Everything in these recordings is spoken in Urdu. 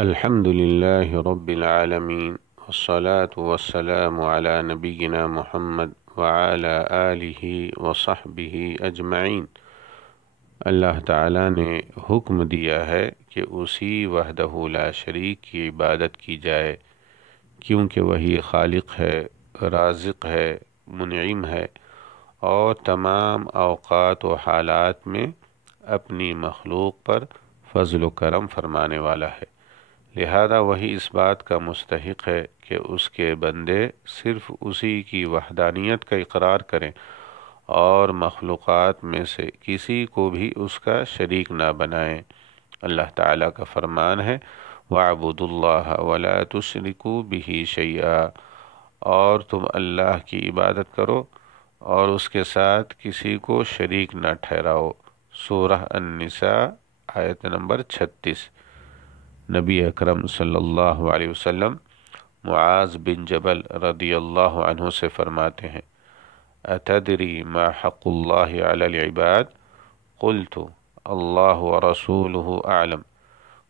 الحمد لله رب العالمين والصلاة والسلام على نبينا محمد وعلى آله وصحبه اجمعین۔ اللہ تعالیٰ نے حکم دیا ہے کہ اسی وحدہ لا شریک کی عبادت کی جائے، کیونکہ وہی خالق ہے، رازق ہے، منعم ہے، اور تمام اوقات و حالات میں اپنی مخلوق پر فضل و کرم فرمانے والا ہے۔ لہذا وہی اس بات کا مستحق ہے کہ اس کے بندے صرف اسی کی وحدانیت کا اقرار کریں اور مخلوقات میں سے کسی کو بھی اس کا شریک نہ بنائیں۔ اللہ تعالیٰ کا فرمان ہے وَاعْبُدُوا اللَّهَ وَلَا تُشْرِكُوا بِهِ شَيْئًا، اور تم اللہ کی عبادت کرو اور اس کے ساتھ کسی کو شریک نہ ٹھہراؤ۔ سورہ النساء آیت نمبر 36۔ نبی اکرم صلی اللہ علیہ وسلم معاذ بن جبل رضی اللہ عنہ سے فرماتے ہیں اتدری ما حق اللہ علی العباد؟ قلت اللہ ورسولہ اعلم،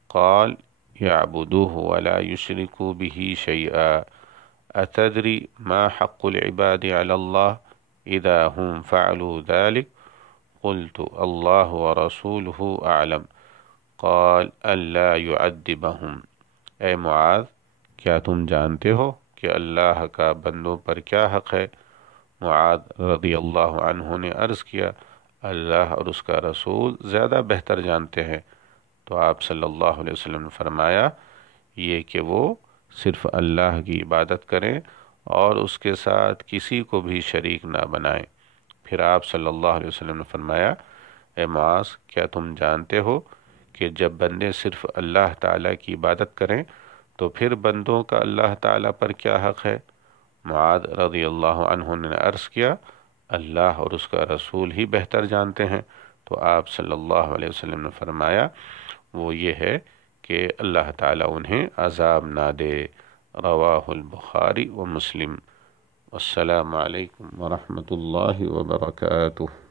قال يعبدوه ولا يشركوا به شيئا۔ اتدری ما حق العباد على الله اذا هم فعلوا ذلك؟ قلت اللہ ورسولہ اعلم، قال الا يعذبهم۔ اے معاذ، کیا تم جانتے ہو کہ اللہ کا بندوں پر کیا حق ہے؟ معاذ رضی اللہ عنہ نے عرض کیا اللہ اور اس کا رسول زیادہ بہتر جانتے ہیں۔ تو آپ صلی اللہ علیہ وسلم نے فرمایا یہ کہ وہ صرف اللہ کی عبادت کریں اور اس کے ساتھ کسی کو بھی شریک نہ بنائیں۔ پھر آپ صلی اللہ علیہ وسلم نے فرمایا اے معاذ، کیا تم جانتے ہو کہ جب بندے صرف اللہ تعالیٰ کی عبادت کریں تو پھر بندوں کا اللہ تعالیٰ پر کیا حق ہے؟ معاذ رضی اللہ عنہ نے عرض کیا اللہ اور اس کا رسول ہی بہتر جانتے ہیں۔ تو آپ صلی اللہ علیہ وسلم نے فرمایا وہ یہ ہے کہ اللہ تعالیٰ انہیں عذاب نہ دے۔ رواہ البخاری و مسلم۔ السلام علیکم ورحمۃ اللہ وبرکاتہ۔